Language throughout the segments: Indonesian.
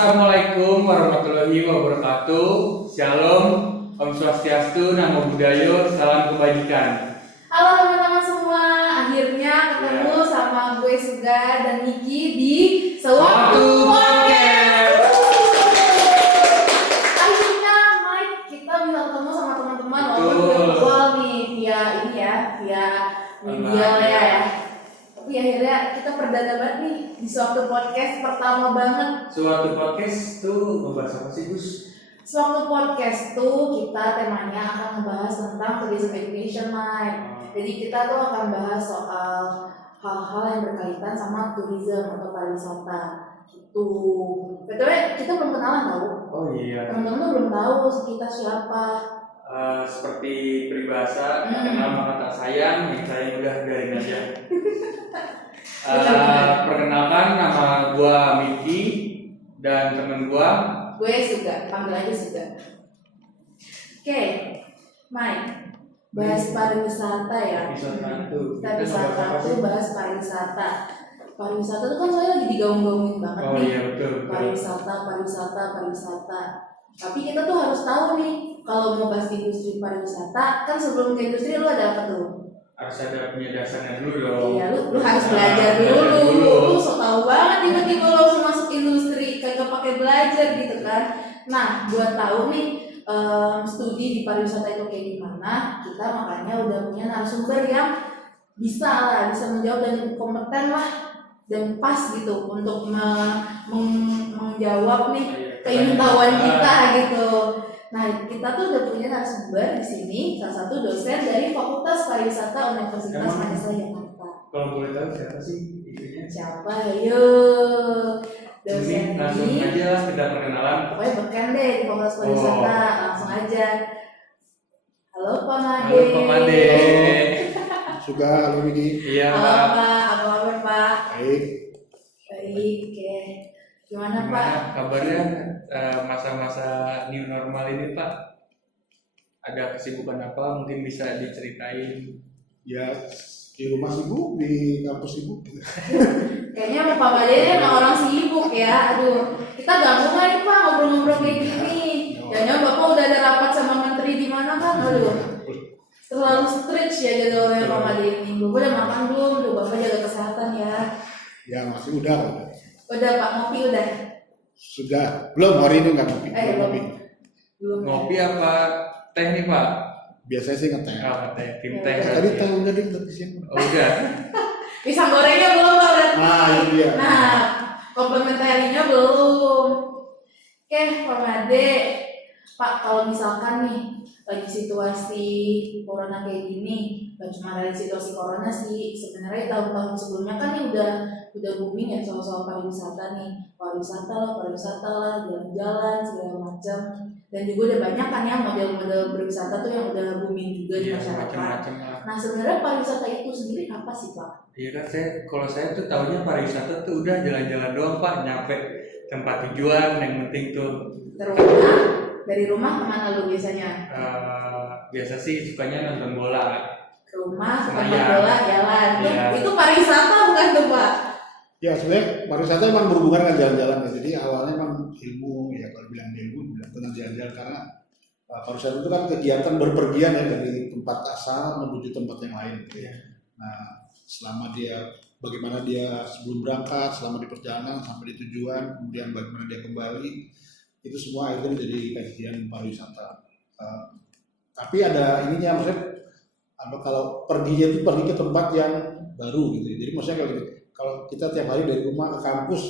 Assalamualaikum warahmatullahi wabarakatuh. Shalom, Om Swastiastu, Namo Buddhaya, salam kebajikan. Halo teman-teman semua, akhirnya ketemu sama gue Suga dan Niki di Sewaktu Podcast. Akhirnya Mike, kita bisa ketemu sama teman-teman walaupun virtual nih via media lah ya. Tapi akhirnya kita perdana banget nih di Sewaktu Podcast pertama banget. Suatu podcast tuh ngebahas apa sih, Gus? Sewaktu Podcast tuh kita temanya akan membahas tentang tourism education, Mike. Jadi kita tuh akan bahas soal hal-hal yang berkaitan sama tourism atau pariwisata gitu. Betul, kita belum kenalan tau. Oh iya. Teman-teman tuh belum tahu kita siapa. Seperti peribahasa, kenal maka tak sayang, yang sayang udah biarin aja. Perkenalkan, nama gua Miki dan temen gua. Gue Suga, panggil aja Suga. Oke, Mike, bahas pariwisata ya. Kita bisa satu bahas pariwisata. Pariwisata itu kan soalnya lagi digaung-gaungin banget nih. Iya betul. Pariwisata. Tapi kita tuh harus tahu nih, kalau mau bahas industri pariwisata, kan sebelum ke industri lu ada apa tuh? Harus ada punya dasarnya dulu dong. Iya, lu harus belajar dulu. Lu so tau banget tiba-tiba lu langsung masuk industri, kagak pakai belajar gitu kan. Nah, buat tahu nih studi di pariwisata itu kayak gimana, kita makanya udah punya narasumber yang bisa menjawab dan kompeten lah dan pas gitu untuk menjawab nih keingintahuan kita gitu. Nah, kita tuh udah punya narasumber di sini, salah satu dosen dari Fakultas Pariwisata Universitas Pancasila Jakarta. Kalau boleh tahu siapa sih istrinya? Siapa? Ayo. Dosen langsung ini. aja lah kita perkenalan. Pokoknya beken deh di Fakultas Pariwisata, langsung aja. Halo Pak Made. Halo Pak Made. Suga, halo Miki. Iya Halo Pak. Pak, apa kabar Pak? Baik. Oke. Gimana Pak? Kabarnya masa-masa new normal ini Pak? Ada kesibukan apa? Mungkin bisa diceritain. Ya, di rumah sibuk, di kampus sibuk. Kayaknya Pak Made emang orang sibuk ya. Aduh, kita gabung aja Pak ngobrol-ngobrol kayak gini. Jangan Bapak udah ada rapat sama menteri di mana kan? Aduh. Terlalu stretch ya jadwalnya Pak Made ini. Bapak udah makan belum? Tuh Bapak jaga kesehatan ya. Ya, masih udah. Udah Pak, ngopi udah? Sudah, belum hari ini nggak ngopi. Belum. Ngopi apa teh nih Pak? Biasanya sih ngeteh. Oh, teh, tim teh. Tadi tahu tadi siang. Oh, udah. Pisang gorengnya belum Pak udah. Nah, itu dia. Nah, komplementarinya belum. Oke, Pak Made. Pak, kalau misalkan nih lagi situasi corona kayak gini, gak cuma dari situasi corona sih, sebenarnya tahun-tahun sebelumnya kan nih udah booming ya soal pariwisata nih, pariwisata lah, jalan-jalan segala macam, dan juga udah banyak kan ya model-model berwisata tuh yang udah booming juga di masyarakat. Macam-macam lah. Nah sebenarnya pariwisata itu sendiri apa sih Pak? Iya kan kalau saya tuh tahunya pariwisata tuh udah jalan-jalan doang Pak, nyampe tempat tujuan yang penting tuh. Dari rumah kemana lu biasanya? Biasa sih sukanya nonton bola. Ke rumah, ke Senayan. tempat bola, jalan. Iya. Itu pariwisata bukan tuh Pak? Ya, sebenarnya pariwisata memang berhubungan dengan jalan-jalan ya. Jadi awalnya memang ilmu, ya kalau bilang tentang jalan-jalan karena pariwisata itu kan kegiatan berpergian ya dari tempat asal menuju tempat yang lain. Gitu ya. Nah, selama bagaimana dia sebelum berangkat, selama di perjalanan sampai di tujuan, kemudian bagaimana dia kembali, itu semua itu menjadi kajian pariwisata. Tapi ada ininya, maksudnya kalau pergi ke tempat yang baru gitu. Jadi maksudnya kalau kita tiap hari dari rumah ke kampus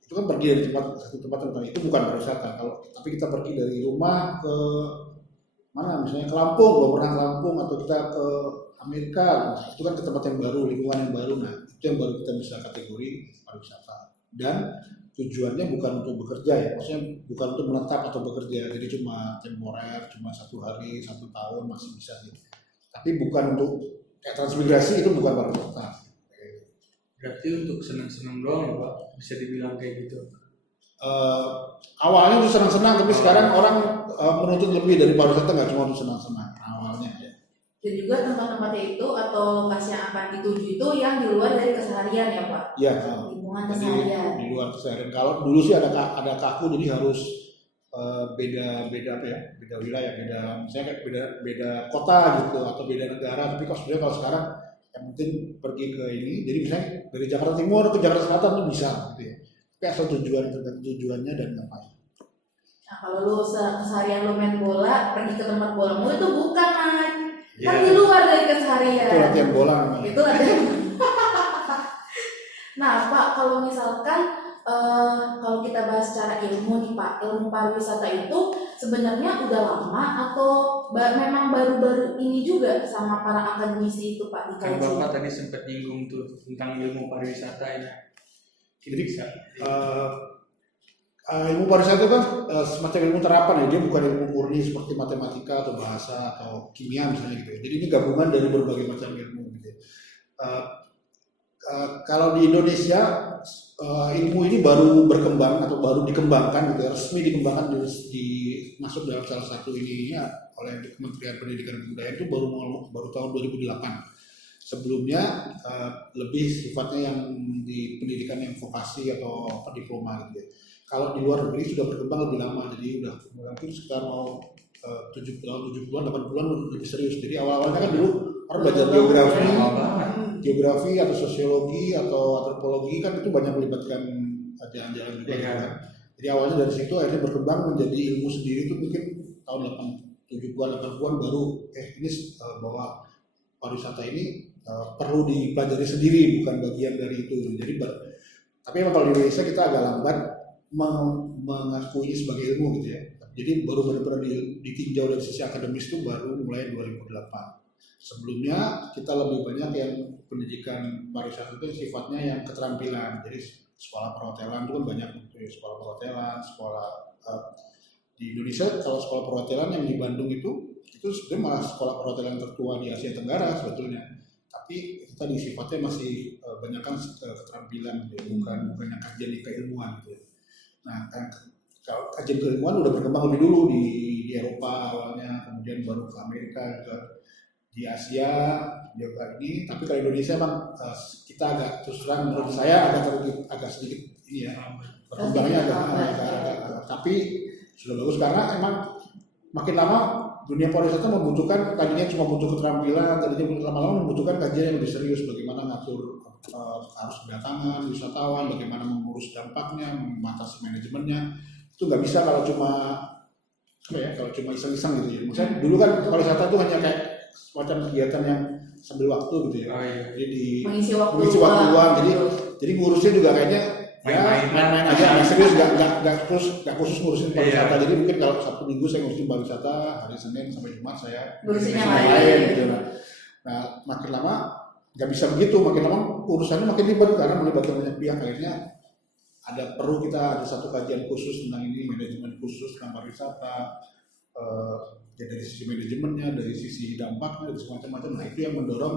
itu kan pergi dari satu tempat itu bukan pariwisata. Tapi kita pergi dari rumah ke mana, misalnya ke Lampung, belum pernah ke Lampung, atau kita ke Amerika, nah, itu kan ke tempat yang baru, lingkungan yang baru. Nah itu yang baru kita bisa kategori pariwisata. Dan tujuannya bukan untuk bekerja ya, maksudnya bukan untuk menetap atau bekerja, jadi cuma temporer, cuma 1 hari, 1 tahun masih bisa gitu. Tapi bukan untuk kayak transmigrasi, itu bukan pariwisata. Berarti untuk senang-senang doang ya Pak, bisa dibilang kayak gitu. Awalnya untuk senang-senang, tapi sekarang orang menuntut lebih dari pariwisata, nggak cuma untuk senang-senang awalnya ya. Dan juga tempat-tempatnya itu atau lokasi yang akan dituju itu yang di luar dari keseharian ya Pak? Iya. Lingkungan Teman Jadi keseharian. di luar keseharian. Kalau dulu sih ada kaku, jadi harus beda apa ya, beda wilayah, beda misalnya kayak beda kota gitu atau beda negara. Tapi kalau sekarang yang penting pergi ke ini, jadi misalnya dari Jakarta Timur ke Jakarta Selatan tuh bisa gitu ya. Tapi asal tujuannya dan ngapain. Nah, kalau lu keseharian lu main bola, pergi ke tempat bolamu itu bukan, Man. Kan Ya. di luar dari keseharian. Itu latihan bola namanya. Itu latihan. Nah, Pak, kalau misalkan kalau kita bahas secara ilmu nih Pak, ilmu pariwisata itu sebenarnya udah lama atau memang baru-baru ini juga sama para akademisi itu Pak Kan dikaji? Bapak tadi sempat nyinggung tuh tentang ilmu pariwisata ini. Jadi Bisa. ilmu pariwisata itu kan semacam ilmu terapan ya, dia bukan ilmu murni seperti matematika atau bahasa atau kimia misalnya gitu ya. Jadi ini gabungan dari berbagai macam ilmu gitu ya. Kalau di Indonesia ilmu ini baru berkembang atau baru dikembangkan gitu ya, resmi dikembangkan masuk dalam salah satu ininya oleh Kementerian Pendidikan dan Kebudayaan itu baru tahun 2008. Sebelumnya lebih sifatnya yang di pendidikan yang vokasi atau diploma gitu ya. Kalau di luar negeri sudah berkembang lebih lama, jadi udah mungkin sekitar mau 70-an, 80-an lebih serius. Jadi awal-awalnya kan dulu orang belajar geografi atau sosiologi atau antropologi kan itu banyak melibatkan jalan-jalan juga kan. Jadi awalnya dari situ akhirnya berkembang menjadi ilmu sendiri itu mungkin tahun 70-an, 80-an baru ini bahwa pariwisata ini perlu dipelajari sendiri, bukan bagian dari itu. Jadi tapi memang kalau di Indonesia kita agak lambat mengakui sebagai ilmu gitu ya. Jadi baru benar-benar ditinjau dari sisi akademis itu baru mulai 2008. Sebelumnya kita lebih banyak yang pendidikan pariwisata itu sifatnya yang keterampilan. Jadi sekolah perhotelan itu kan banyak gitu ya, sekolah perhotelan, di Indonesia kalau sekolah perhotelan yang di Bandung itu sebenarnya malah sekolah perhotelan tertua di Asia Tenggara sebetulnya. Tapi itu tadi sifatnya masih banyak kan keterampilan gitu ya, bukan yang kajian di keilmuan gitu ya. Nah, kalau kajian keilmuan udah berkembang lebih dulu di Eropa awalnya, kemudian baru ke Amerika juga, di Asia juga ini. Tapi kalau Indonesia emang kita agak terus terang menurut saya agak sedikit ini ya, berkembangnya agak tapi sudah bagus karena emang makin lama dunia pariwisata membutuhkan, tadinya cuma butuh keterampilan, tadinya lama-lama membutuhkan kajian yang lebih serius, bagaimana ngatur arus kedatangan wisatawan, bagaimana mengurus dampaknya, mengatasi manajemennya. Itu nggak bisa kalau cuma iseng-iseng gitu ya. Maksudnya dulu kan pariwisata itu hanya kayak semacam kegiatan yang sambil waktu gitu ya. Oh, iya. Jadi Mengisi waktu luang. Jadi ngurusnya juga kayaknya main-main aja, nggak serius, nggak khusus ngurusin pariwisata. Jadi mungkin kalau Sabtu Minggu saya ngurusin pariwisata, hari Senin sampai Jumat saya ngurusin yang lain gitu. Nah, makin lama nggak bisa begitu, makin lama urusannya makin ribet karena melibatkan banyak pihak. Akhirnya perlu kita ada satu kajian khusus tentang ini, manajemen khusus tentang pariwisata, ya dari sisi manajemennya, dari sisi dampaknya, dari semacam-macam. Nah itu yang mendorong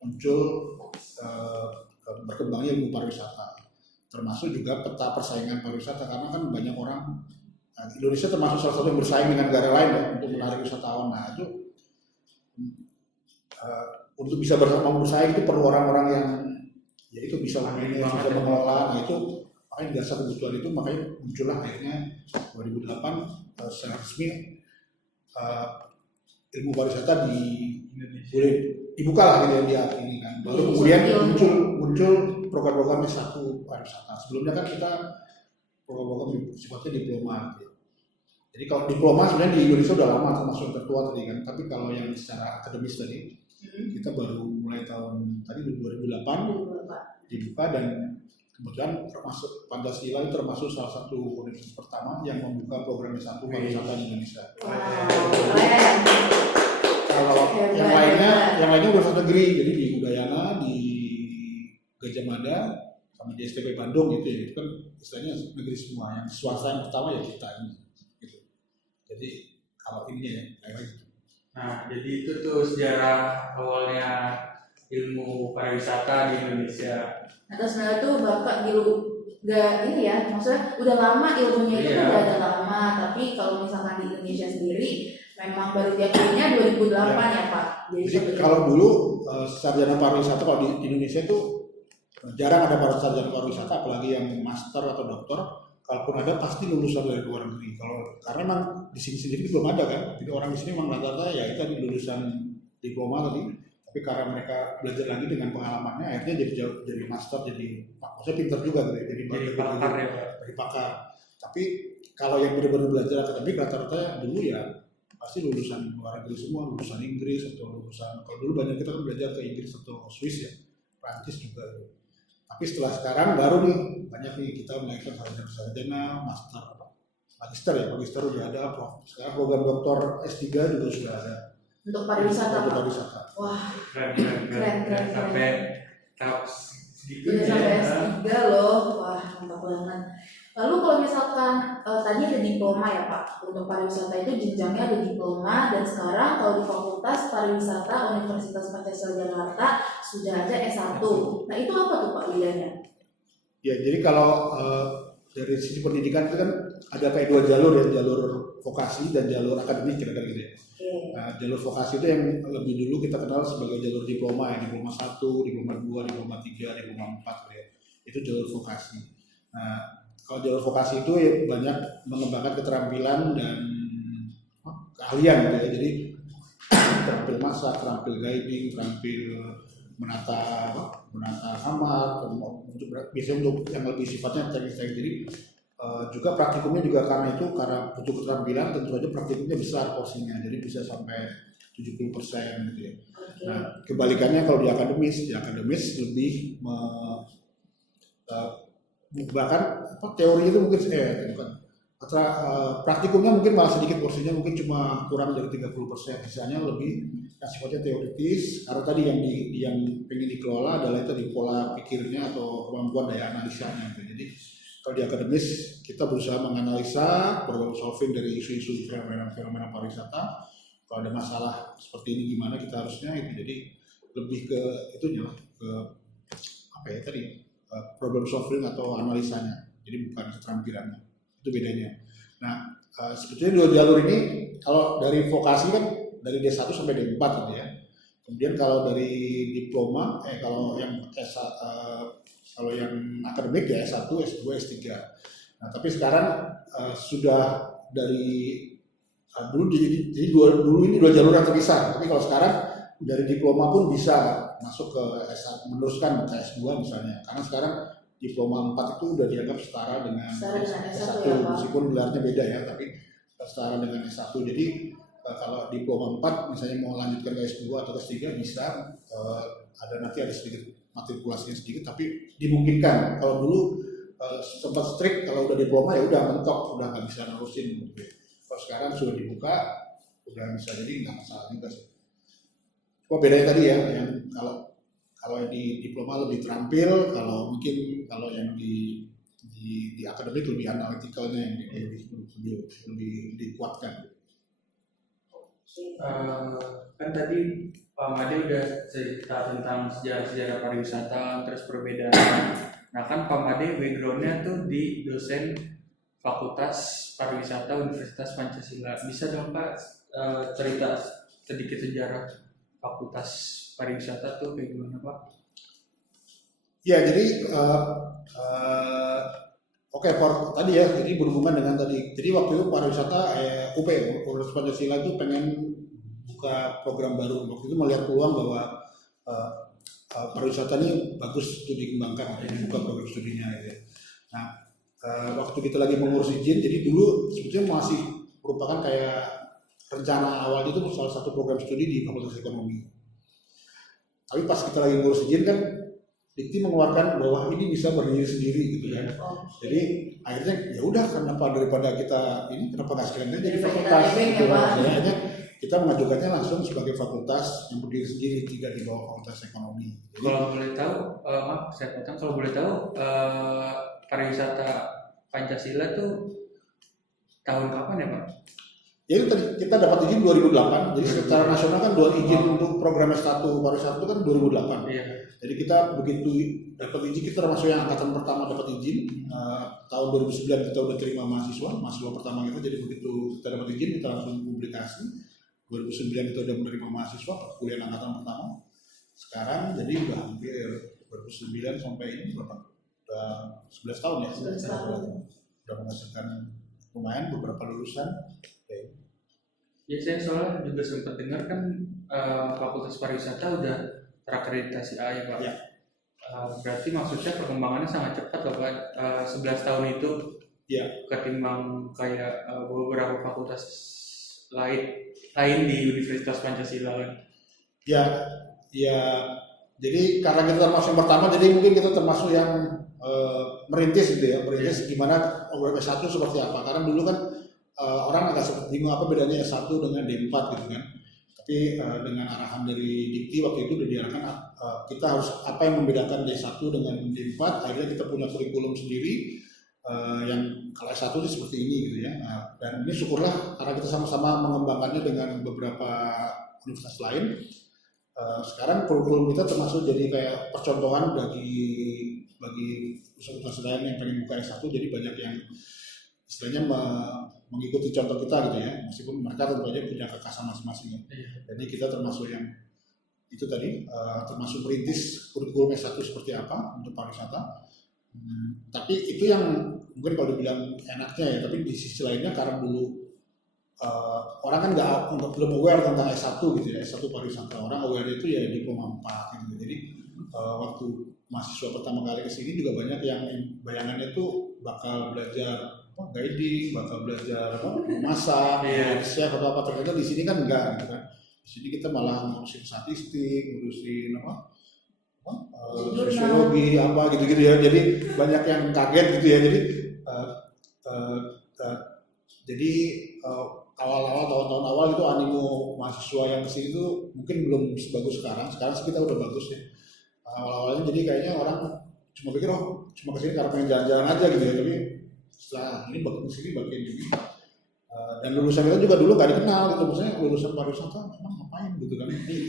muncul berkembangnya ilmu pariwisata, termasuk juga peta persaingan pariwisata karena kan banyak orang Indonesia termasuk salah satu yang bersaing dengan negara lain ya, untuk menarik wisatawan. Nah itu untuk bisa bersama bersaing itu perlu orang-orang yang ya itu bisa bisa mengelola. Nah itu makanya dasar kebutuhan itu makanya muncullah akhirnya 2008 secara resmi ilmu pariwisata boleh dibuka lah gitu ya dia ini kan. Baru kemudian muncul program-programnya satu pariwisata. Sebelumnya kan kita program-program sifatnya diploma gitu. Jadi kalau diploma sebenarnya di Indonesia udah lama termasuk yang tertua tadi kan. Tapi kalau yang secara akademis tadi kita baru mulai tahun tadi 2008 dibuka dan kemudian termasuk Pancasila itu termasuk salah satu universitas pertama yang membuka program S1 pariwisata di Indonesia. Kalau yang lainnya universitas negeri, jadi di Udayana, di Gajah Mada, sama di STP Bandung gitu ya, itu kan istilahnya negeri semua. Yang swasta yang pertama ya kita ini. Gitu. Jadi kalau ini ya kayak gitu. Nah, jadi itu tuh sejarah awalnya ilmu pariwisata di Indonesia. Nah, terus sebenarnya tuh Bapak nggak ini ya, maksudnya udah lama ilmunya itu udah ada lama, tapi kalau misalkan di Indonesia sendiri memang baru diakuinya 2008 ya Pak. Jadi kalau dulu sarjana pariwisata kalau di Indonesia itu Jarang ada para sarjana pariwisata, apalagi yang master atau doktor. Kalaupun ada pasti lulusan dari luar negeri. Karena memang di sini sendiri belum ada kan. Jadi orang di sini memang rata-rata ya itu tadi lulusan diploma tadi. Tapi karena mereka belajar lagi dengan pengalamannya, akhirnya jadi master, jadi maksudnya pinter juga gitu. Jadi pakar ya Pak. Jadi pakar. Tapi kalau yang benar-benar belajar akademik rata-rata dulu ya pasti lulusan luar negeri semua, lulusan Inggris atau lulusan, kalau dulu banyak kita kan belajar ke Inggris atau Swiss ya, Prancis juga. Tapi setelah sekarang baru nih banyak nih kita melahirkan sarjana, master, magister udah ada, sekarang program doktor S3 juga sudah ada. Untuk pariwisata. Untuk Pak. pariwisata. Wah, Keren. Sampai tahap udah sampai S3 loh. Wah, mantap banget. Lalu kalau misalkan tadi ada diploma ya Pak, untuk pariwisata itu jenjangnya ada diploma, dan sekarang kalau di Fakultas Pariwisata Universitas Pancasila Jakarta sudah ada S1. Nah itu apa tuh Pak bedanya? Ya jadi kalau dari sisi pendidikan itu kan ada kayak dua jalur ya, jalur vokasi dan jalur akademik kira-kira gitu ya. Nah, jalur vokasi itu yang lebih dulu kita kenal sebagai jalur diploma ya, diploma 1, diploma 2, diploma 3, diploma 4 gitu ya. Itu jalur vokasi. Nah, kalau jalur vokasi itu ya banyak mengembangkan keterampilan dan keahlian gitu ya. Jadi terampil masak, terampil guiding, terampil menata kamar, biasanya untuk yang lebih sifatnya teknis-teknis. Jadi juga praktikumnya juga karena butuh keterampilan, tentu saja praktikumnya besar porsinya, jadi bisa sampai 70% gitu ya. Nah kebalikannya kalau di akademis lebih bahkan teori itu mungkin praktikumnya mungkin malah sedikit porsinya, mungkin cuma kurang dari 30%, sisanya lebih sifatnya teoritis, karena tadi yang pengen dikelola adalah tadi pola pikirnya atau kemampuan daya analisanya gitu. Jadi kalau di akademis kita berusaha menganalisa problem solving dari isu-isu fenomena pariwisata. Kalau ada masalah seperti ini gimana kita harusnya itu, jadi lebih ke itunya lah, ke apa ya tadi problem solving atau analisanya, jadi bukan keterampilannya, itu bedanya. Nah sebetulnya dua jalur ini kalau dari vokasi kan dari D1 sampai D4 gitu ya. Kemudian kalau dari diploma kalau yang akademik ya S1, S2, S3. Nah, tapi sekarang sudah dari dulu ini dua jalur yang terpisah. Tapi kalau sekarang dari diploma pun bisa masuk ke S1, meneruskan ke S2 misalnya. Karena sekarang diploma 4 itu udah dianggap setara dengan S1 ya, meskipun gelarnya beda ya, tapi setara dengan S1. Jadi kalau diploma 4 misalnya mau lanjutkan ke S2 atau S3 bisa, nanti ada sedikit matrikulasinya sedikit, tapi dimungkinkan. Kalau dulu sempat strict, kalau udah diploma ya udah mentok, udah nggak bisa nerusin gitu. Kalau sekarang sudah dibuka, udah bisa, jadi nggak masalah juga sih. Cuma bedanya tadi ya, yang kalau di diploma lebih terampil, kalau yang di akademik lebih analitikalnya yang lebih dikuatkan. Kan tadi Pak Made udah cerita tentang sejarah pariwisata, terus perbedaan. Nah kan Pak Made backgroundnya tuh di dosen Fakultas Pariwisata Universitas Pancasila. Bisa dong Pak cerita sedikit sejarah Fakultas Pariwisata tuh kayak gimana Pak? Ya jadi tadi ya, jadi berhubungan dengan tadi. Jadi waktu itu pariwisata UP Universitas Pancasila itu pengen buka program baru. Waktu itu melihat peluang bahwa pariwisata ini bagus untuk dikembangkan, jadi buka program studinya gitu ya. Nah waktu kita lagi mengurus izin, jadi dulu sebetulnya masih merupakan kayak rencana awal itu salah satu program studi di Fakultas Ekonomi. Tapi pas kita lagi ngurus izin kan Dikti mengeluarkan bahwa ini bisa berdiri sendiri gitu kan. Jadi akhirnya ya udah, daripada kita ini kenapa nggak sekalian jadi fakultas gitu. Akhirnya kita mengajukannya langsung sebagai fakultas yang berdiri sendiri, tidak di bawah Fakultas Ekonomi. Jadi, kalau boleh tahu, maaf saya potong, kalau boleh tahu pariwisata Pancasila tuh tahun kapan ya Pak? Jadi tadi kita dapat izin 2008, jadi secara nasional kan izin untuk program S1 pariwisata itu kan 2008. Iya. Jadi kita begitu dapat izin, kita termasuk yang angkatan pertama dapat izin. Tahun 2009 kita udah terima mahasiswa pertama kita, jadi begitu kita dapat izin kita langsung publikasi. 2009 kita udah menerima mahasiswa kuliah angkatan pertama. Sekarang jadi udah hampir 2009 sampai ini berapa? Udah 11 tahun ya. 11 tahun. Udah menghasilkan lumayan beberapa lulusan. Ya saya soalnya juga sempat dengar kan Fakultas Pariwisata udah terakreditasi A ya Pak. Ya. Berarti maksudnya perkembangannya sangat cepat loh Pak. 11 tahun itu Ya. ketimbang kayak beberapa fakultas lain di Universitas Pancasila kan. Ya, jadi karena kita termasuk yang pertama, jadi mungkin kita termasuk yang merintis gitu ya, merintis gimana program S1 seperti apa. Karena dulu kan orang agak sempat bingung apa bedanya S1 dengan D4 gitu kan. Tapi dengan arahan dari Dikti waktu itu udah diarahkan kita harus apa yang membedakan D1 dengan D4. Akhirnya kita punya kurikulum sendiri yang kalau S1 sih seperti ini gitu ya. Dan ini syukurlah karena kita sama-sama mengembangkannya dengan beberapa universitas lain. Sekarang kurikulum kita termasuk jadi kayak percontohan bagi universitas lain yang pengen buka S1, jadi banyak yang istilahnya mengikuti contoh kita gitu ya, meskipun mereka tentu aja punya kekasan masing-masing ya. Jadi kita termasuk yang itu tadi, termasuk merintis kurikulum S1 seperti apa untuk pariwisata. Tapi itu yang mungkin kalau dibilang enaknya ya, tapi di sisi lainnya karena dulu orang kan belum aware tentang S1 gitu ya, S1 pariwisata. Orang aware itu ya diploma 4 gitu. Jadi waktu mahasiswa pertama kali kesini juga banyak yang bayangannya itu bakal belajar guiding, bakal belajar masak, chef atau apa. Ternyata di sini kan enggak gitu kan. Di sini kita malah ngurusin statistik, ngurusin sosiologi apa gitu-gitu ya. Jadi banyak yang kaget gitu ya. Jadi awal-awal tahun-tahun awal itu animo mahasiswa yang kesini itu mungkin belum sebagus sekarang. Sekarang sih kita udah bagus ya. Awal-awalnya jadi kayaknya orang cuma pikir cuma kesini karena pengen jalan-jalan aja gitu ya. Tapi setelah ini bagian kesini bagian ini. Dan lulusan kita juga dulu nggak dikenal gitu. Maksudnya lulusan pariwisata emang ngapain gitu kan.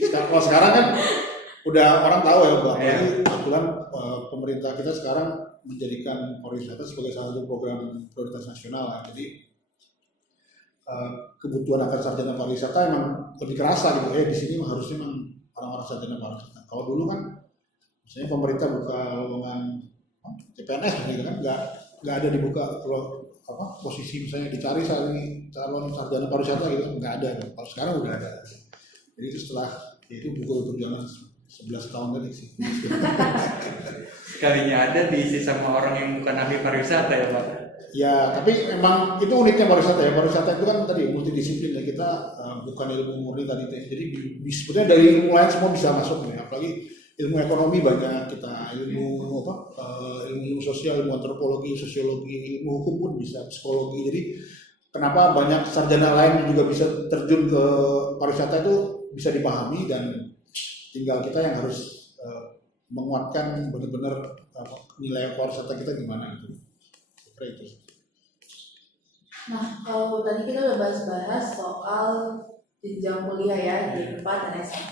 Kalau sekarang kan udah orang tahu ya bahwa kebetulan pemerintah kita sekarang menjadikan pariwisata sebagai salah satu program prioritas nasional lah. Jadi kebutuhan akan sarjana pariwisata emang lebih kerasa gitu ya. Di sini harusnya memang orang-orang sarjana pariwisata. Kalau dulu kan misalnya pemerintah buka lowongan CPNS gitu kan, nggak ada dibuka posisi misalnya dicari calon sarjana pariwisata gitu, nggak ada. Kalau sekarang udah ada. Jadi itu setelah itu buku perjuangan 11 tahun tadi sih. Sekalinya ada diisi sama orang yang bukan ahli pariwisata ya Pak. Ya, tapi memang itu uniknya pariwisata ya. Pariwisata itu kan tadi multidisiplin ya, kita bukan ilmu murni tadi. Jadi sebenarnya dari ilmu lain semua bisa masuk ya. Apalagi ilmu ekonomi banyak kita, ilmu ilmu sosial, ilmu antropologi, sosiologi, ilmu hukum pun bisa, psikologi. Jadi kenapa banyak sarjana lain juga bisa terjun ke pariwisata itu bisa dipahami, dan tinggal kita yang harus menguatkan benar-benar nilai pariwisata kita gimana gitu. Seperti itu. Nah, kalau tadi kita udah bahas-bahas soal jenjang kuliah ya, D4 dan S1.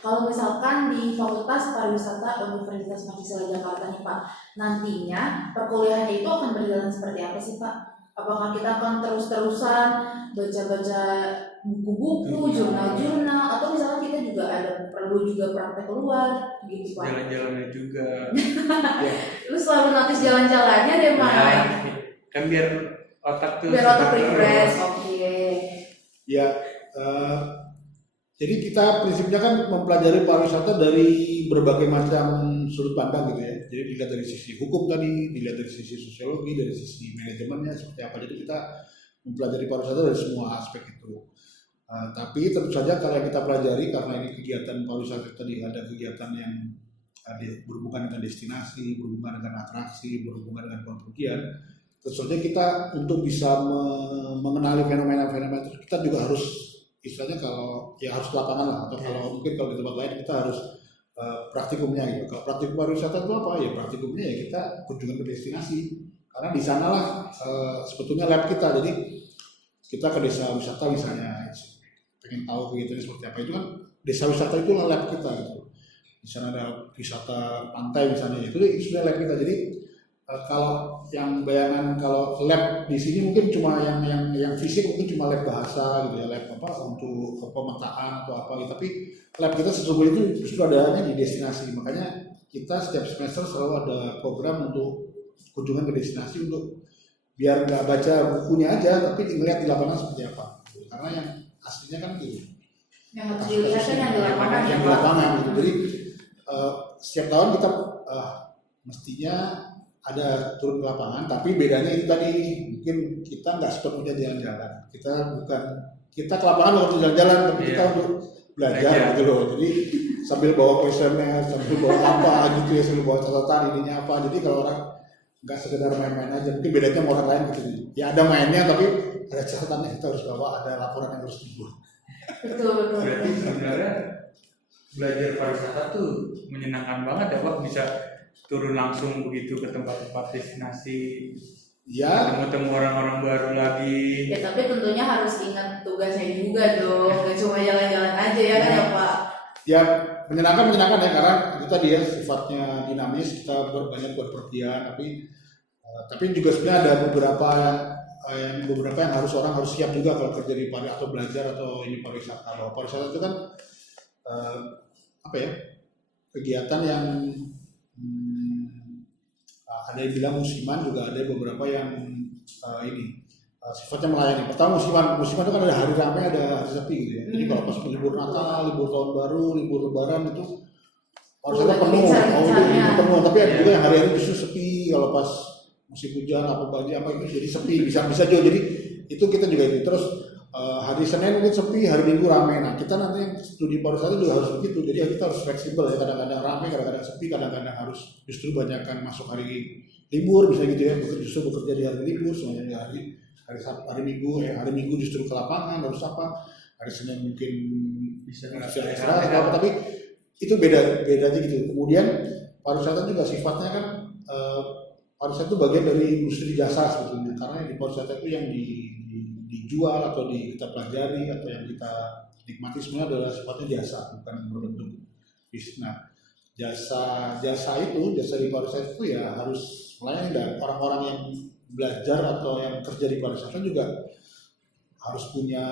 Kalau misalkan di Fakultas Pariwisata Universitas Pancasila Jakarta nih Pak, nantinya perkuliahan itu akan berjalan seperti apa sih Pak? Apakah kita akan terus-terusan baca-baca buku-buku, jurnal-jurnal, atau misalkan kita juga perlu juga praktek keluar gitu Pak? Jalan-jalannya juga. Lu selalu notice jalan-jalannya deh Pak. Ya, kan biar otak tuh refresh. Oke. Ya, jadi kita prinsipnya kan mempelajari pariwisata dari berbagai macam sudut pandang gitu ya. Jadi dilihat dari sisi hukum tadi, dilihat dari sisi sosiologi, dari sisi manajemennya seperti apa. Jadi kita mempelajari pariwisata dari semua aspek itu. Tapi tentu saja kalau yang kita pelajari, karena ini kegiatan pariwisata tadi ada kegiatan yang berhubungan dengan destinasi, berhubungan dengan atraksi, berhubungan dengan perpergian. Tentu saja kita untuk bisa mengenali fenomena-fenomena itu kita juga harus istilahnya kalau ya harus ke lapangan lah, atau kalau mungkin kalau di tempat lain kita harus praktikumnya gitu. Kalau praktikum pariwisata itu apa ya? Praktikumnya ya kita kunjungan ke destinasi, karena di sanalah sebetulnya lab kita. Jadi kita ke desa wisata misalnya, pengen tahu kegiatannya seperti apa, itu kan desa wisata itu lab kita gitu. Di sana ada wisata pantai misalnya, itu sudah lab kita. Jadi kalau yang bayangan kalau lab di sini mungkin cuma yang fisik mungkin cuma lab bahasa gitu ya, lab untuk pemetaan atau apa gitu. Tapi lab kita sesungguhnya itu justru adanya di destinasi. Makanya kita setiap semester selalu ada program untuk kunjungan ke destinasi untuk biar nggak baca bukunya aja tapi ngeliat di lapangan seperti apa. Karena yang aslinya kan gitu. Yang harus dilihat kan yang di lapangan ya Yang di Pak. lapangan gitu. Jadi setiap tahun kita mestinya ada turun ke lapangan, tapi bedanya itu tadi mungkin kita nggak sepenuhnya jalan-jalan. Kita ke lapangan bukan untuk jalan-jalan, tapi kita untuk belajar gitu loh. Jadi sambil bawa questionnaire, sambil bawa apa gitu ya, sambil bawa catatan ininya apa. Jadi kalau orang nggak sekedar main-main aja, mungkin bedanya sama orang lain gitu. Ya ada mainnya, tapi ada catatannya kita harus bawa, ada laporan yang harus dibuat. Betul. Berarti sebenarnya belajar pariwisata tuh menyenangkan banget ya Pak, bisa turun langsung begitu ke tempat-tempat destinasi, Ya, ketemu orang-orang baru lagi. Ya tapi tentunya harus ingat tugasnya juga dong, gak cuma jalan-jalan aja ya kan ya Pak. ya menyenangkan ya karena itu tadi ya sifatnya dinamis, kita banyak berpergian, tapi juga sebenarnya ada beberapa yang harus orang harus siap juga kalau kerja di pariwisata atau belajar atau ini pariwisata. Bahwa pariwisata itu kan kegiatan yang ada yang bilang musiman, juga ada beberapa yang sifatnya melayani. Pertama musiman itu kan ada hari ramai, ada hari sepi gitu ya. Jadi kalau pas libur Natal, libur tahun baru, libur Lebaran itu pariwisata penuh, penuh. Tapi ada juga yang hari-hari justru sepi. Kalau pas musim hujan apa banjir apa itu jadi sepi, bisa juga. Jadi itu kita juga itu. Terus hari Senin mungkin sepi, hari Minggu ramai. Nah kita nanti yang studi pariwisata juga harus begitu. Jadi kita harus fleksibel ya. Kadang-kadang ramai, kadang-kadang sepi, kadang-kadang harus justru banyakkan masuk hari libur bisa gitu ya. Justru bekerja di hari libur, semuanya di hari Minggu justru ke lapangan harus apa. Hari Senin mungkin bisa istirahat apa. Tapi itu bedanya gitu. Kemudian pariwisata juga sifatnya kan pariwisata itu bagian dari industri jasa sebetulnya. Karena di pariwisata itu yang dijual atau kita pelajari atau yang kita nikmati sebenarnya adalah sifatnya jasa, bukan berbentuk bisnis. Nah, jasa di pariwisata itu ya harus melayani, dan orang-orang yang belajar atau yang kerja di pariwisata juga harus punya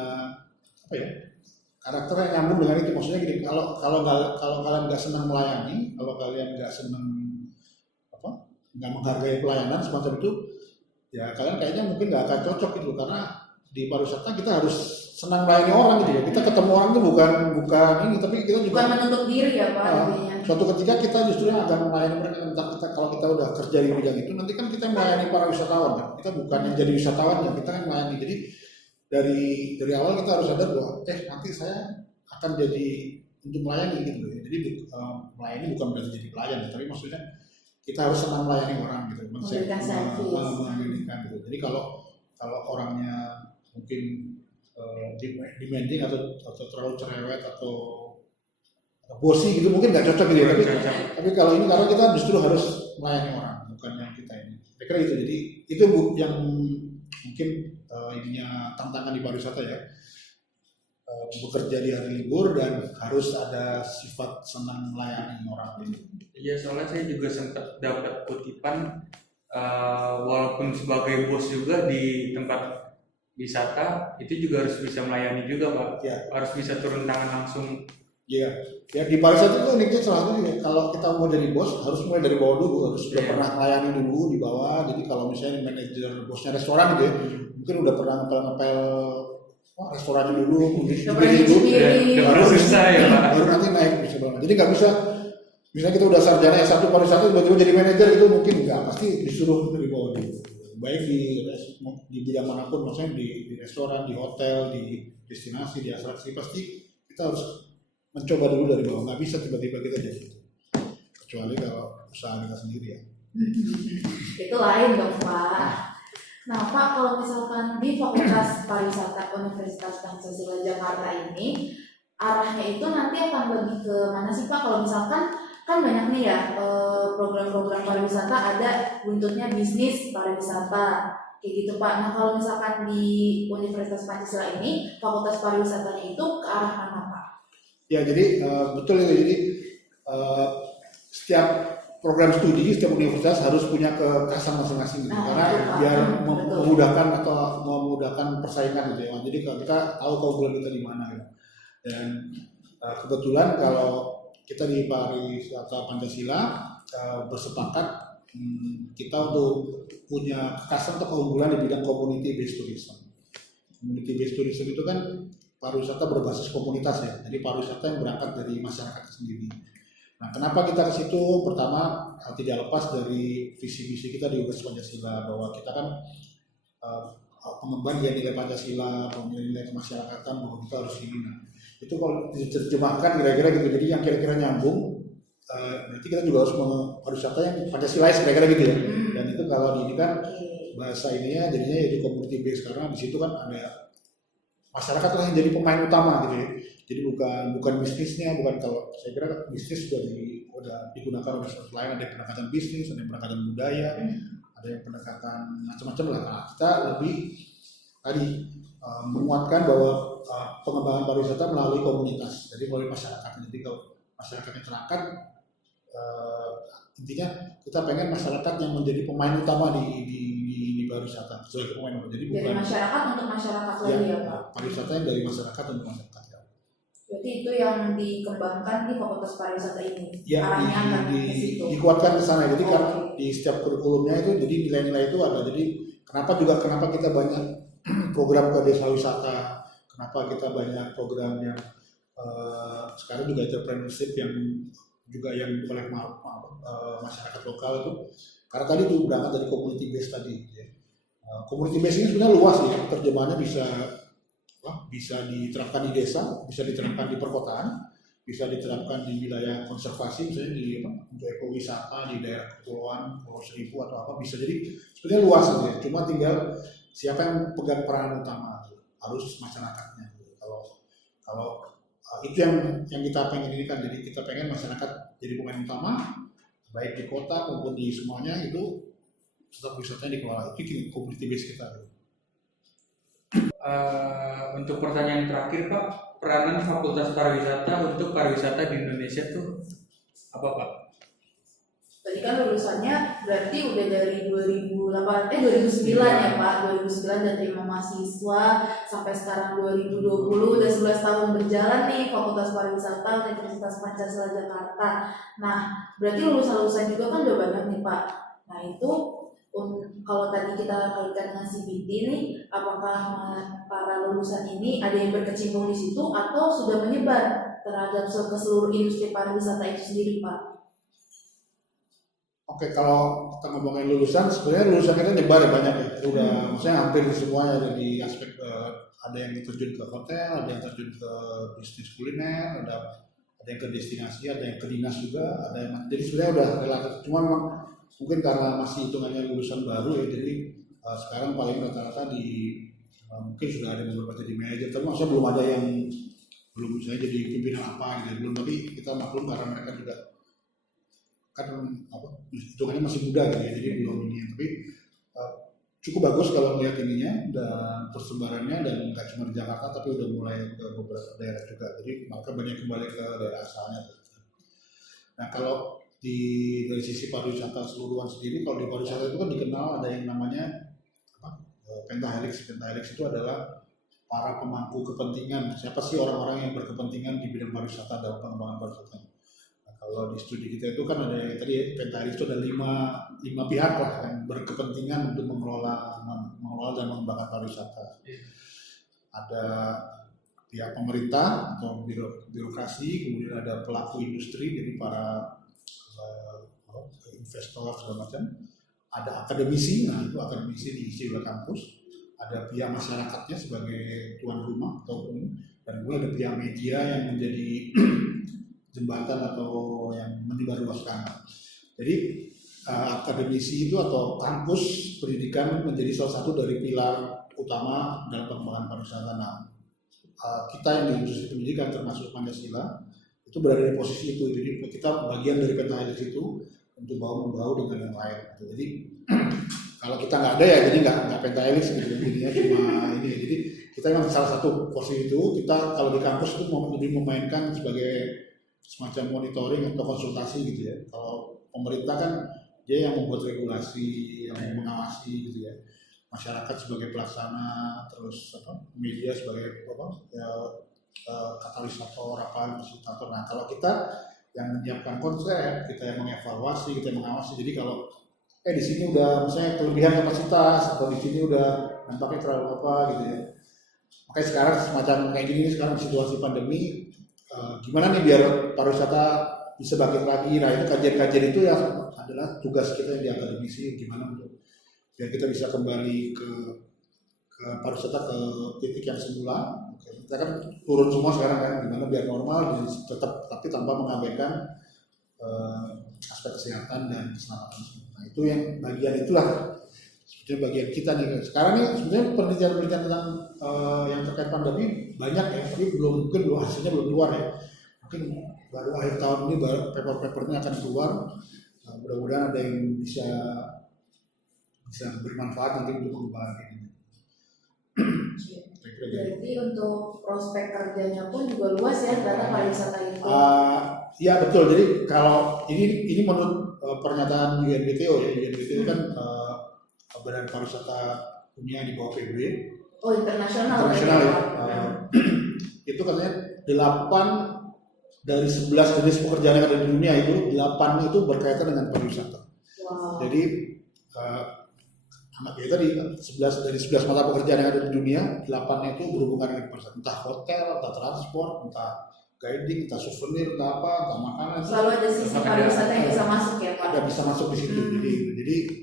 karakter yang nyambung dengan itu. Maksudnya gini, kalau kalian nggak senang melayani, kalau kalian nggak senang nggak menghargai pelayanan semacam itu, ya kalian kayaknya mungkin nggak akan cocok gitu. Karena di pariwisata kita harus senang melayani orang gitu ya. Kita ketemu orang itu bukan ini, tapi kita juga bukan menutup diri ya Pak. Suatu ketika kita justru akan melayani mereka. Kalau kita udah kerja di bidang itu, nanti kan kita melayani para wisatawan kan. Kita bukan yang jadi wisatawan, ya kita kan melayani. Jadi dari awal kita harus sadar bahwa nanti saya akan jadi untuk melayani gitu ya. Jadi melayani bukan berarti jadi pelayan ya, tapi maksudnya kita harus senang melayani orang gitu. Memberikan service. Gitu. Jadi kalau orangnya mungkin demanding atau terlalu cerewet atau bosi gitu mungkin nggak cocok gitu ya. Tapi kalau ini karena kita justru harus melayani orang, bukan yang kita ini. Saya kira itu. Jadi itu yang mungkin ininya tantangan di pariwisata ya. Bekerja di hari libur dan harus ada sifat senang melayani orang itu. Iya, soalnya saya juga sempat dapat kutipan walaupun sebagai bos juga di tempat wisata itu juga harus bisa melayani juga Pak. Ya. Harus bisa turun tangan langsung. Iya. Ya di pariwisata itu uniknya salah satunya kalau kita mau jadi bos harus mulai dari bawah dulu, harus sudah pernah melayani dulu di bawah. Jadi kalau misalnya manajer bosnya restoran gitu ya, mungkin udah pernah ngepel restorannya dulu, baru susah ya Pak. Baru nanti naik bisa banget. Jadi nggak bisa misalnya kita udah sarjana S1 pariwisata tiba-tiba jadi manajer itu mungkin nggak, pasti disuruh dari bawah dulu. Baik di bidang manapun, maksudnya di restoran, di hotel, di destinasi, di atraksi, pasti kita harus mencoba dulu dari bawah. Nggak bisa tiba-tiba kita jadi itu. Kecuali kalau usaha kita sendiri ya. Itu lain dong Pak. Nah Pak, kalau misalkan di Fakultas Pariwisata Universitas Pancasila Jakarta ini arahnya itu nanti akan lebih ke mana sih Pak? Kalau misalkan kan banyak nih ya program-program pariwisata ada buntutnya bisnis pariwisata kayak gitu Pak. Nah kalau misalkan di Universitas Pancasila ini Fakultas Pariwisatanya itu ke arah mana Pak? Ya jadi betul itu. Jadi setiap program studi setiap universitas harus punya kekhasan masing-masing gitu. Karena biar memudahkan persaingan gitu ya. Jadi kalau kita tahu keunggulan kita di mana gitu. Dan kebetulan kalau kita di pariwisata Pancasila bersepakat kita untuk punya kekasan atau keunggulan di bidang community based tourism. Community based tourism itu kan pariwisata berbasis komunitas ya, jadi pariwisata yang berangkat dari masyarakat sendiri. Nah, kenapa kita ke situ? Pertama, tidak lepas dari visi-misi kita di Universitas Pancasila bahwa kita kan pengemban nilai Pancasila, nilai kemasyarakatan bahwa kita harus ini. Nah, itu kalau diterjemahkan kira-kira gitu, jadi yang kira-kira nyambung, berarti kita juga harus pariwisata yang Pancasilais kira-kira gitu ya. Dan itu kalau ini kan bahasa ininya jadinya yaitu community based, karena di situ kan ada masyarakat lah yang jadi pemain utama gitu ya. Jadi bukan bisnisnya, bukan, kalau saya kira bisnis udah digunakan oleh sesuatu lain, ada yang pendekatan bisnis, ada yang pendekatan budaya, ada yang pendekatan macam-macam lah. Nah, kita lebih tadi menguatkan bahwa pengembangan pariwisata melalui komunitas, jadi melalui masyarakat. Jadi kalau masyarakatnya terangkat, intinya kita pengen masyarakat yang menjadi pemain utama di pariwisata sebagai pemain utama. Jadi bukan dari masyarakat untuk masyarakat ya, lagi ya Pak. pariwisata yang dari masyarakat untuk masyarakat. Ya. Berarti itu yang dikembangkan di Fakultas Pariwisata ini. Ya, Arahnya akan ke situ. dikuatkan ke sana. Jadi kan Oke. di setiap kurikulumnya itu, jadi nilai-nilai itu ada. Jadi kenapa kita banyak program ke desa wisata, kenapa kita banyak program yang sekarang juga entrepreneurship yang juga yang oleh masyarakat lokal itu, karena tadi itu berangkat dari community based tadi. Ya. Community based ini sebenarnya luas ya, terjemahannya bisa diterapkan di desa, bisa diterapkan di perkotaan, bisa diterapkan di wilayah konservasi, misalnya untuk ekowisata di daerah kepulauan, Pulau Seribu atau apa, bisa. Jadi sebenarnya luas ya. Cuma tinggal siapa yang pegang peran utama, harus masyarakatnya. Kalau itu yang kita pengen ini kan, jadi kita pengen masyarakat jadi pemain utama, baik di kota maupun di semuanya, itu tetap wisatanya dikelola. Itu community base kita. Untuk pertanyaan terakhir Pak, peranan Fakultas Pariwisata untuk pariwisata di Indonesia tuh apa Pak? Tadi kan lulusannya berarti udah dari 2009 ya Pak, 2009 dan terima mahasiswa sampai sekarang 2020, udah 11 tahun berjalan nih Fakultas Pariwisata Universitas Pancasila Jakarta. Nah, berarti lulusan-lulusan juga kan udah banyak nih Pak. Nah itu kalau tadi kita kaitkan dengan CBT nih, apakah para lulusan ini ada yang berkecimpung di situ atau sudah menyebar terhadap ke seluruh industri pariwisata itu sendiri Pak? Oke, kalau kita ngomongin lulusan, sebenarnya lulusan kita nyebar ya, banyak ya. Udah, maksudnya hampir di semuanya, ada di aspek ada yang terjun ke hotel, ada yang terjun ke bisnis kuliner, ada yang ke destinasi, ada yang ke dinas juga, ada yang, jadi sebenarnya udah relatif. Cuma memang mungkin karena masih hitungannya lulusan baru ya, jadi sekarang paling rata-rata mungkin sudah ada beberapa jadi manajer, tapi maksudnya belum ada yang belum misalnya jadi pimpinan apa gitu, belum. Tapi kita maklum karena mereka juga kan hitungannya masih muda gitu ya, jadi belum ini. Tapi cukup bagus kalau melihat ininya dan persebarannya, dan nggak cuma di Jakarta tapi udah mulai ke beberapa daerah juga. Jadi mereka banyak kembali ke daerah asalnya. Nah, kalau dari sisi pariwisata keseluruhan sendiri, kalau di pariwisata itu kan dikenal ada yang namanya Pentahelix. Pentahelix itu adalah para pemangku kepentingan. Siapa sih orang-orang yang berkepentingan di bidang pariwisata dan pengembangan pariwisata? Kalau di studi kita itu kan ada tadi Pentahelix itu ada lima pihak lah yang berkepentingan untuk mengelola dan mengembangkan pariwisata. Ada pihak pemerintah atau birokrasi, kemudian ada pelaku industri, jadi para investor segala macam. Ada akademisi, nah itu akademisi diisi oleh kampus. Ada pihak masyarakatnya sebagai tuan rumah dan kemudian ada pihak media yang menjadi jembatan atau yang menyebarluaskan. Jadi akademisi itu atau kampus pendidikan menjadi salah satu dari pilar utama dalam pengembangan pariwisata. Nah, kita yang di industri pendidikan termasuk Pancasila itu berada di posisi itu. Jadi kita bagian dari Pentahelix itu untuk bahu-membahu dengan yang lain. Jadi kalau kita nggak ada ya, jadi nggak Pentahelix gitu. Jadinya cuma ini. Jadi kita memang salah satu posisi itu. Kita kalau di kampus itu lebih memainkan sebagai semacam monitoring atau konsultasi gitu ya. Kalau pemerintah kan dia yang membuat regulasi, yang mengawasi gitu ya. Masyarakat sebagai pelaksana, terus media sebagai katalisator, fasilitator. Nah, kalau kita yang menyiapkan konsep, kita yang mengevaluasi, kita yang mengawasi. Jadi kalau di sini udah misalnya kelebihan kapasitas atau di sini udah nampaknya terlalu apa gitu ya. Makanya sekarang semacam kayak gini sekarang situasi pandemi, gimana nih biar pariwisata bisa bangkit lagi. Nah itu kajian-kajian itu ya adalah tugas kita yang di akademisi, gimana untuk biar kita bisa kembali ke pariwisata ke titik yang semula. Kita kan turun semua sekarang kan, gimana biar normal dan tetap tapi tanpa mengabaikan aspek kesehatan dan keselamatan. Nah itu yang bagian itulah sebetulnya bagian kita nih. Sekarang nih sebenarnya penelitian-penelitian tentang yang terkait pandemi banyak ya, tapi mungkin hasilnya belum keluar ya. Mungkin baru akhir tahun ini baru paper-papernya akan keluar. Nah, mudah-mudahan ada yang bisa bermanfaat nanti untuk perubahan ini. Berarti untuk prospek kerjanya pun juga luas ya ternyata pariwisata itu. Ya betul. Jadi kalau ini menurut pernyataan UNBTO ya, UNBTO kan Badan Pariwisata Dunia di bawah PBB. Oh internasional ya. Itu katanya 8 dari 11 jenis pekerjaan yang ada di dunia itu 8 itu berkaitan dengan pariwisata. Wow. Jadi ya tadi 11 dari 11 mata pekerjaan yang ada di dunia, 8-nya itu berhubungan dengan pariwisata, entah hotel, entah transport, entah guiding, entah souvenir, entah apa, entah makanan. Selalu ada sisi pariwisata yang bisa masuk ya Pak. Ada bisa masuk di situ. Jadi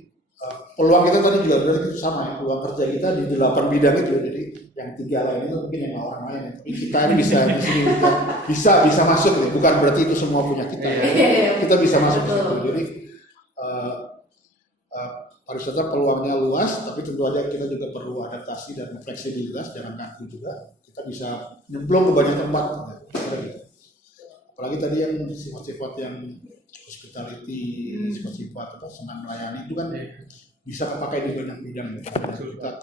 peluang kita tadi juga berarti itu sama ya, peluang kerja kita di 8 bidang itu. Jadi yang 3 lain itu mungkin yang orang lain ya. Tapi kita ini bisa di sini bisa masuk ya. Bukan berarti itu semua punya kita. Kita bisa masuk di situ. Jadi pariwisata peluangnya luas, tapi tentu saja kita juga perlu adaptasi dan fleksibilitas, jangan kaku juga. Kita bisa nyemplung ke banyak tempat. Apalagi tadi yang sifat-sifat yang hospitality, sifat-sifat senang melayani itu kan bisa kepakai di banyak bidang. Kita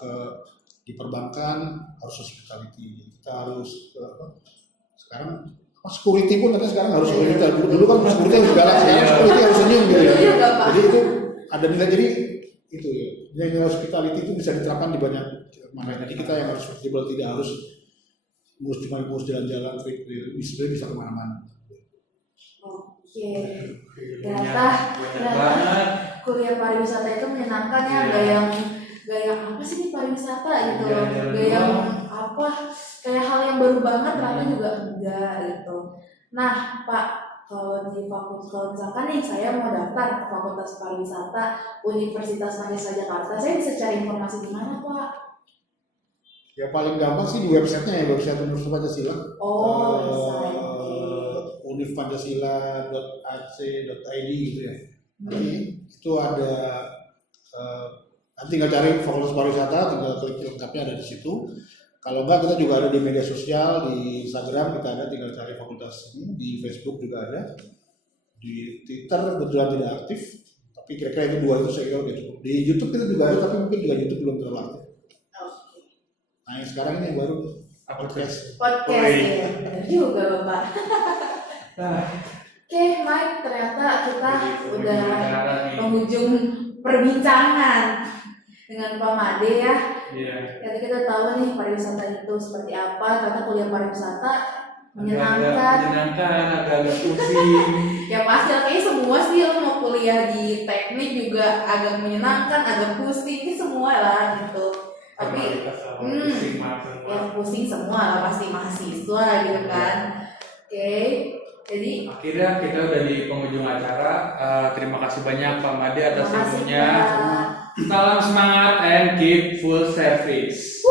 di perbankan harus hospitality, kita harus sekarang security pun katanya sekarang harus security. Dulu kan security harus galak, sekarang security harus senyum gitu ya. Jadi itu ada nilai, jadi itu ya, nilai hospitality itu bisa diterapkan di banyak mana. Jadi kita yang harus fleksibel, tidak harus cuma jalan-jalan, bisa kemana-mana. Oke. Ternyata kuliah pariwisata itu menyenangkan ya, gaya apa sih nih pariwisata gitu, gaya apa, kayak hal yang baru banget ternyata juga enggak gitu. Nah Pak, kalau misalkan nih saya mau daftar ke Fakultas Pariwisata Universitas Pancasila Jakarta, saya bisa cari informasi di mana Pak? Ya paling gampang sih di websitenya ya, website Universitas Pancasila. Website. Univpancasila.ac.id gitu ya. Nanti itu ada nanti tinggal cari Fakultas Pariwisata, tinggal klik lengkapnya ada di situ. Kalau enggak kita juga ada di media sosial, di Instagram kita ada, tinggal cari fakultas ini, di Facebook juga ada, di Twitter kebetulan tidak aktif, tapi kira-kira itu 2 itu saya kira udah cukup. Di YouTube kita juga ada, tapi mungkin juga YouTube belum terlalu aktif. Nah yang sekarang ini yang baru podcast ya, benar juga Bapak. Oke Mike, ternyata kita udah penghujung perbincangan dengan Pak Made ya. Jadi kita tahu nih pariwisata itu seperti apa. Ternyata kuliah pariwisata menyenangkan, agak pusing. Ya pasti kayaknya semua sih lo mau kuliah di teknik juga agak menyenangkan, agak pusing, ini semua lah gitu. Tapi yang pusing semua lah pasti mahasiswa gitu kan. Oke. Jadi akhirnya kita udah di penghujung acara. Terima kasih banyak Pak Made atas ilmunya. Salam semangat and keep full service.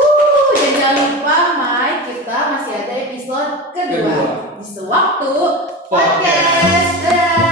Dan jangan lupa Mike, kita masih ada episode kedua di Sewaktu Podcast.